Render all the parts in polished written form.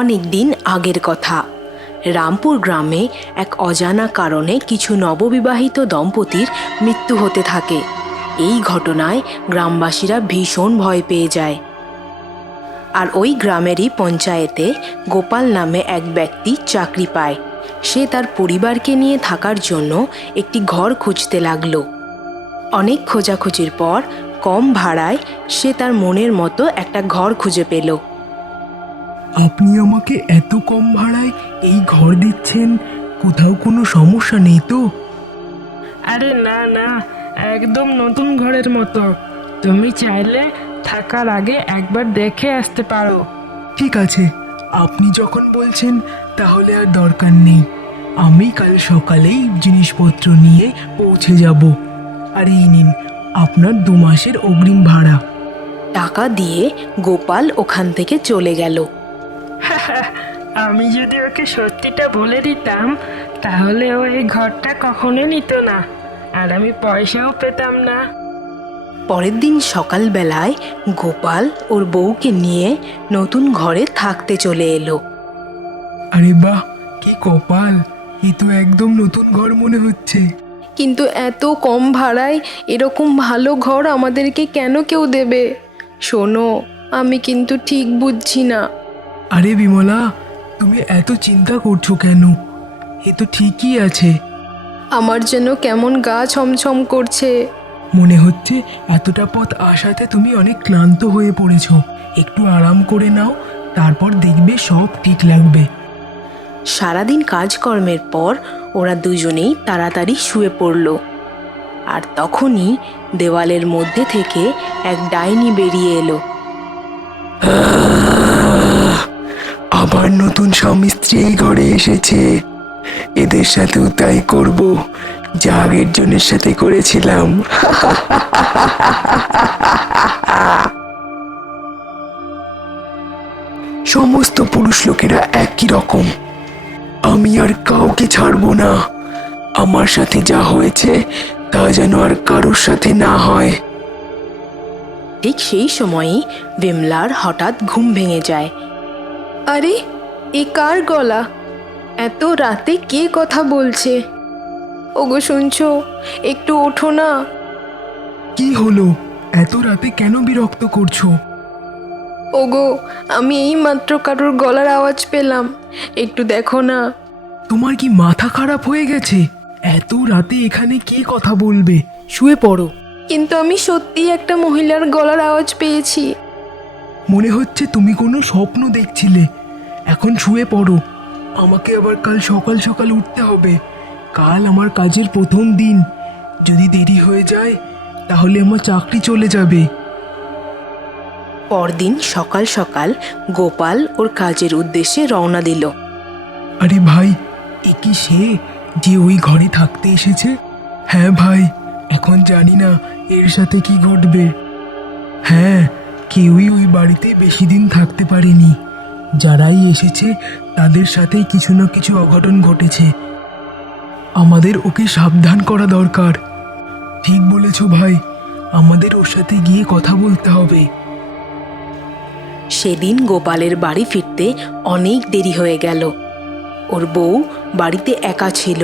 অনেক দিন আগের কথা। রামপুর গ্রামে এক অজানা কারণে কিছু নববিবাহিত দম্পতির মৃত্যু হতে থাকে। এই ঘটনায় গ্রামবাসীরা ভীষণ ভয় পেয়ে যায়। আর ওই গ্রামেরই পঞ্চায়েতে গোপাল নামে এক ব্যক্তি চাকরি পায়। সে তার পরিবারকে নিয়ে থাকার জন্য একটি ঘর খুঁজতে লাগলো। অনেক খোঁজাখুঁজির পর কম ভাড়ায় সে তার মনের মতো একটা ঘর খুঁজে পেল। আপনি আমাকে এত কম ভাড়ায় এই ঘর দিচ্ছেন, কোথাও কোনো সমস্যা নেই তো? আরে না না, একদম নতুন ঘরের মতো। তুমি চাইলে থাকার আগে একবার দেখে আসতে পারো। ঠিক আছে, আপনি যখন বলছেন তাহলে আর দরকার নেই। আমি কাল সকালেই জিনিসপত্র নিয়ে পৌঁছে যাব। আর এই নিন আপনার 2 মাসের অগ্রিম ভাড়া। টাকা দিয়ে গোপাল ওখান থেকে চলে গেল। আমি যদি ওকে সত্যিটা বলে দিতাম তাহলে ও এই ঘরটা কখনো নিত না, আর আমি পয়সাও পেতাম না। পরের দিন সকালবেলায় গোপাল ওর বউকে নিয়ে নতুন ঘরে থাকতে চলে এলো। আরে বাহ, কি কপাল! এ তো একদম নতুন ঘর মনে হচ্ছে। কিন্তু এত কম ভাড়ায় এরকম ভালো ঘর আমাদেরকে কেন কেউ দেবে? শোনো, আমি কিন্তু ঠিক বুঝছি না। আরে বিমলা, তুমি এত চিন্তা করছো কেন? এ তো ঠিকই আছে। আমার যেন কেমন গা ছমছম করছে। মনে হচ্ছে এতটা পথ আসাতে তুমি অনেক ক্লান্ত হয়ে পড়েছো। একটু আরাম করে নাও, তারপর দেখবে সব ঠিক লাগবে। সারাদিন কাজকর্মের পর ওরা দুজনেই তাড়াতাড়ি শুয়ে পড়ল। আর তখনই দেওয়ালের মধ্যে থেকে এক ডাইনি বেরিয়ে এলো। আবার নতুন স্বামী স্ত্রী এই ঘরে এসেছে। এদের সাথেও তাই করব যা আগের জনের সাথে করেছিলাম। সমস্ত পুরুষ লোকেরা একই রকম। আমি আর কাউকে ছাড়বো না। আমার সাথে যা হয়েছে তা যেন আর কারোর সাথে না হয়। ঠিক সেই সময়ই বিমলার হঠাৎ ঘুম ভেঙে যায়। আরে, এ কার গলা? এত রাতে কে কথা বলছে? ওগো, শুনছো? একটু ওঠো না। কি হলো? এত রাতে কেন বিরক্ত করছো? ওগো, আমি এই মাত্র কারোর গলার আওয়াজ পেলাম, একটু দেখো না। তোমার কি মাথা খারাপ হয়ে গেছে? এত রাতে এখানে কে কথা বলবে? শুয়ে পড়ো। কিন্তু আমি সত্যিই একটা মহিলার গলার আওয়াজ পেয়েছি। মনে হচ্ছে তুমি কোনো স্বপ্ন দেখছিলে। এখন শুয়ে পড়ো। আমাকে আবার কাল সকাল সকাল উঠতে হবে। কাল আমার কাজের প্রথম দিন। যদি দেরি হয়ে যায় তাহলে আমার চাকরি চলে যাবে। পরদিন সকাল সকাল গোপাল ওর কাজের উদ্দেশ্যে রওনা দিল। আরে ভাই, এ কি সে যে ওই ঘরে থাকতে এসেছে? হ্যাঁ ভাই, এখন জানি না এর সাথে কি ঘটবে। হ্যাঁ, কেউই ওই বাড়িতে বেশি দিন থাকতে পারেনি। যারাই এসেছে তাদের সাথেই কিছু না কিছু অঘটন ঘটেছে। আমাদের ওকে সাবধান করা দরকার। ঠিক বলেছ ভাই, আমাদের ওর সাথে গিয়ে কথা বলতে হবে। সেদিন গোপালের বাড়ি ফিরতে অনেক দেরি হয়ে গেল। ওর বউ বাড়িতে একা ছিল।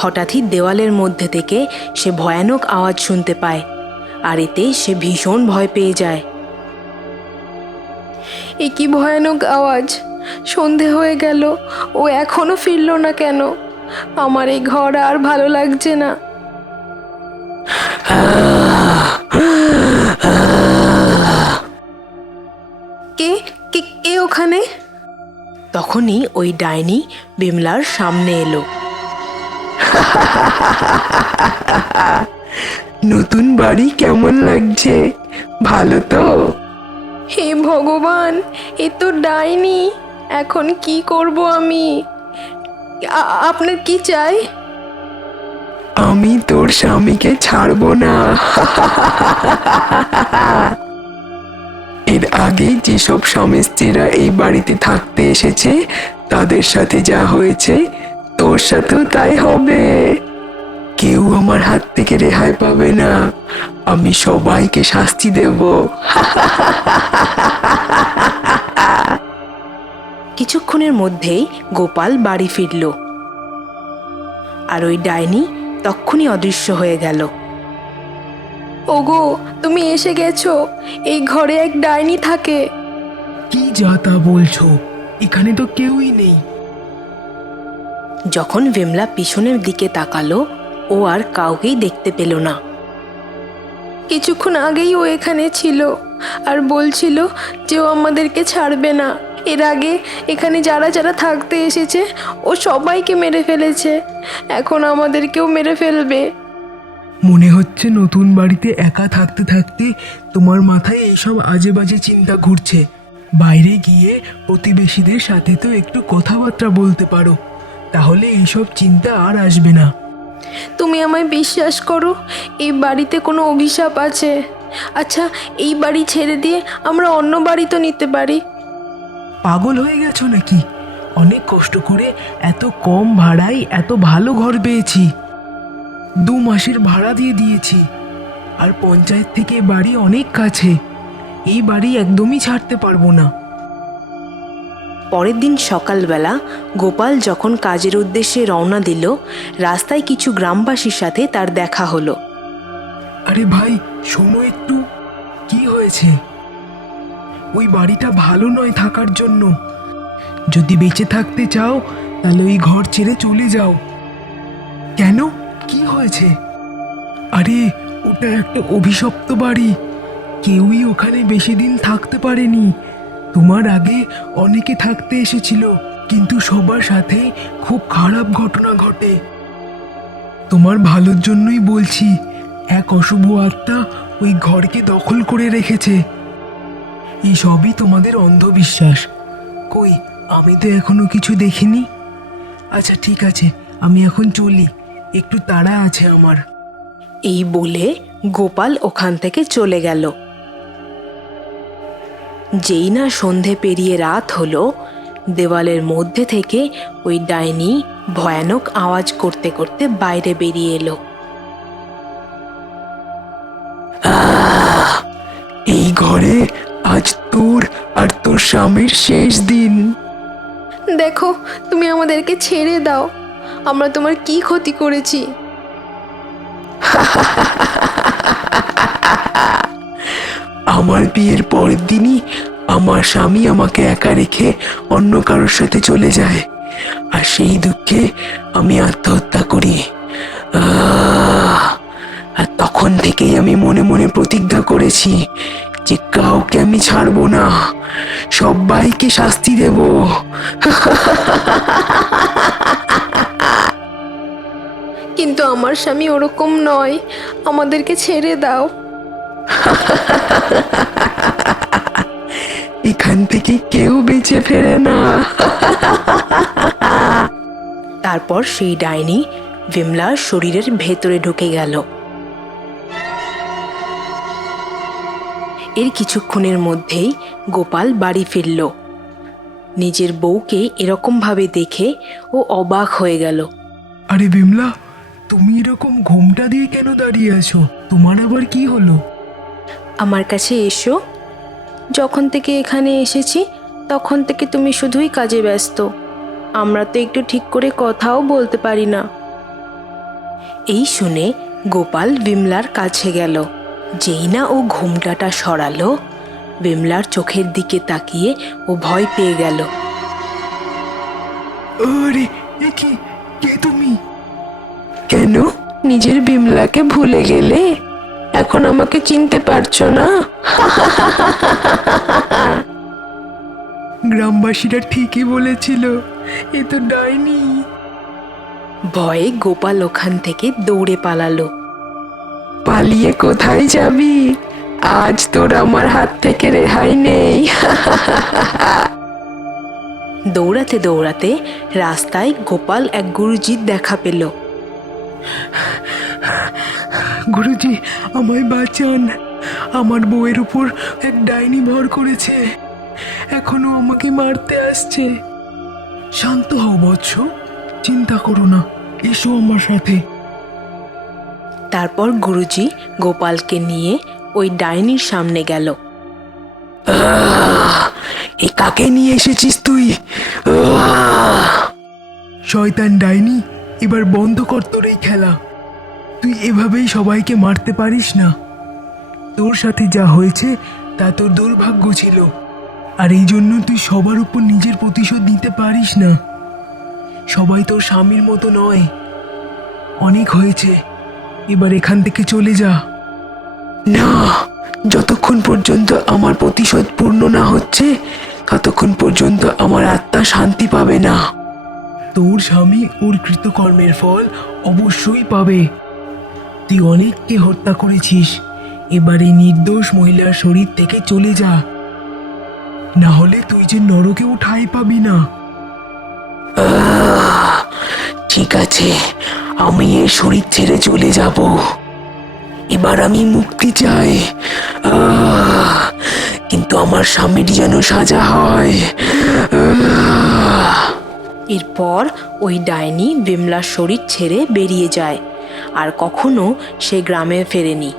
হঠাৎই দেওয়ালের মধ্যে থেকে সে ভয়ানক আওয়াজ শুনতে পায়, আর এতে সে ভীষণ ভয় পেয়ে যায়। এ কি ভয়ানক আওয়াজ! সন্ধে হয়ে গেল, ও এখনো ফিরল না কেন? আমার এই ঘর আর ভালো লাগছে না। কে কে কে ওখানে? তখনই ওই ডাইনি বিমলার সামনে এলো। নতুন বাড়ি কেমন লাগছে? ভালো তো? হে ভগবান, এ তো ডাইনি! এখন কি করব আমি? আপনার কি চাই? আমি তোর স্বামীকে ছাড়বো না। এর আগে যেসব স্বামী স্ত্রীরা এই বাড়িতে থাকতে এসেছে তাদের সাথে যা হয়েছে তোর সাথেও তাই হবে। কেউ আমার হাত থেকে রেহাই পাবে না। আমি সবাইকে শাস্তি দেব। কিছুক্ষণের মধ্যেই গোপাল বাড়ি ফিরল, আর ওই ডাইনি তক্ষুনি অদৃশ্য হয়ে গেল। ওগো, তুমি এসে গেছো। এই ঘরে এক ডাইনি থাকে। কি যা তা বলছো? এখানে তো কেউই নেই। যখন বিমলা পিছনের দিকে তাকালো, ও আর কাউকেই দেখতে পেল না। কিছুক্ষণ আগেই ও এখানে ছিল আর বলছিল যে ও আমাদেরকে ছাড়বে না। এর আগে এখানে যারা যারা থাকতে এসেছে ও সবাইকে মেরে ফেলেছে, এখন আমাদেরকেও মেরে ফেলবে। মনে হচ্ছে নতুন বাড়িতে একা থাকতে থাকতে তোমার মাথায় এইসব আজে বাজে চিন্তা ঘুরছে। বাইরে গিয়ে প্রতিবেশীদের সাথে তো একটু কথাবার্তা বলতে পারো, তাহলে এইসব চিন্তা আর আসবে না। তুমি আমায় বিশ্বাস করো, এই বাড়িতে কোনো অভিশাপ আছে। আচ্ছা, এই বাড়ি ছেড়ে দিয়ে আমরা অন্য বাড়ি তো নিতে পারি। পাগল হয়ে গেছো নাকি? অনেক কষ্ট করে এত কম ভাড়ায় এত ভালো ঘর পেয়েছি। 2 মাসের ভাড়া দিয়ে দিয়েছি, আর পঞ্চায়েত থেকে বাড়ি অনেক কাছে। এই বাড়ি একদমই ছাড়তে পারবো না। পরের দিন সকালবেলা গোপাল যখন কাজের উদ্দেশ্যে রওনা দিল, রাস্তায় কিছু গ্রামবাসীর সাথে তার দেখা হলো। আরে ভাই, শোনো একটু। কি হয়েছে? ওই বাড়িটা ভালো নয় থাকার জন্য। যদি বেঁচে থাকতে চাও তাহলে ওই ঘর ছেড়ে চলে যাও। কেন? কি হয়েছে? আরে, ওটা একটা অভিশপ্ত বাড়ি। কেউই ওখানে বেশি দিন থাকতে পারেনি। তোমার আগে অনেকে থাকতে এসেছিল, কিন্তু সবার সাথে খুব খারাপ ঘটনা ঘটে। তোমার ভালোর জন্যই বলছি, এক অশুভ আত্মা ওই ঘরকে দখল করে রেখেছে। এই সবই তোমাদের অন্ধবিশ্বাস। কই, আমি তো এখনো কিছু দেখিনি। আচ্ছা ঠিক আছে, আমি এখন চলি, একটু তাড়া আছে আমার। এই বলে গোপাল ওখান থেকে চলে গেল। যেই না সন্ধে পেরিয়ে রাত হলো, দেওয়ালের মধ্যে থেকে ওই ডাইনি ভয়ানক আওয়াজ করতে করতে বাইরে বেরিয়ে এলো। এই ঘরে আজ তোর আর তোর স্বামীর শেষ দিন। দেখো, তুমি আমাদেরকে ছেড়ে দাও। আমরা তোমার কি ক্ষতি করেছি? আমার বিয়ের পরের দিনই আমার স্বামী আমাকে একা রেখে অন্য কারোর সাথে চলে যায়, আর সেই দুঃখে আমি আত্মহত্যা করি। আর তখন থেকেই আমি মনে মনে প্রতিজ্ঞা করেছি যে কাউকে আমি ছাড়বো না, সবাইকে শাস্তি দেব। কিন্তু আমার স্বামী ওরকম নয়, আমাদেরকে ছেড়ে দাও। এখান থেকে কেউ বেঁচে ফেরে না। তারপর সেই ডাইনি বিমলার শরীরের ভেতরে ঢুকে গেল। এর কিছুক্ষণের মধ্যেই গোপাল বাড়ি ফিরল। নিজের বউকে এরকম ভাবে দেখে ও অবাক হয়ে গেল। আরে বিমলা, তুমি এরকম ঘোমটা দিয়ে কেন দাঁড়িয়ে আছো? তোমার আবার কি হলো? আমার কাছে এসো। যখন থেকে এখানে এসেছি তখন থেকে তুমি শুধুই কাজে ব্যস্ত। আমরা তো একটু ঠিক করে কথাও বলতে পারি না। এই শুনে গোপাল বিমলার কাছে গেল। যেই না ও ঘোমটাটা সরালো, বিমলার চোখের দিকে তাকিয়ে ও ভয় পেয়ে গেল। আরে, এ কি? কে তুমি? কেন নিজের বিমলাকে ভুলে গেলে? এখন আমাকে চিনতে পারছো না? গ্রামবাসীরা ঠিকই বলেছিল, এ তো ডাইনি। ভয়ে গোপাল ওখান থেকে দৌড়ে পালালো। পালিয়ে কোথায় যাবি? আজ তোর আমার হাত থেকে রেহাই নেই। দৌড়াতে দৌড়াতে রাস্তায় গোপাল এক গুরুজির দেখা পেল। গুরুজি, আমায় বাঁচান। আমার বউয়ের উপর এক ডাইনি ভর করেছে, এখনো আমাকে মারতে আসছে। শান্ত হও বৎস, চিন্তা করো না, এসো আমার সাথে। তারপর গুরুজি গোপালকে নিয়ে ওই ডাইনির সামনে গেল। এ কাকে নিয়ে এসেছিস তুই? শয়তান ডাইনি, এবার বন্ধ কর তোর এই খেলা। তুই এভাবেই সবাইকে মারতে পারিস না। তোর সাথে যা হয়েছে তা তোর দুর্ভাগ্য ছিল, আর এই জন্য তুই সবার উপর নিজের প্রতিশোধ নিতে পারিস না। সবাই তোর স্বামীর মতো নয়। অনেক হয়েছে, এবার এখান থেকে চলে যা। না, যতক্ষণ পর্যন্ত আমার প্রতিশোধ পূর্ণ না হচ্ছে ততক্ষণ পর্যন্ত আমার আত্মা শান্তি পাবে না। তোর স্বামী ওর কৃতকর্মের ফল অবশ্যই পাবে। তুই অনেককে হত্যা করেছিস, এবার এই নির্দোষ মহিলার শরীর থেকে চলে যা, না হলে তুই যে নরকেও ঠাঁই পাবি না। ঠিক আছে, আমি এর শরীর ছেড়ে চলে যাব। এবার আমি মুক্তি চাই, কিন্তু আমার স্বামীর যেন সাজা হয়। এরপর ওই ডাইনি বিমলার শরীর ছেড়ে বেরিয়ে যায় আর কখনো সে গ্রামে ফেরেনি।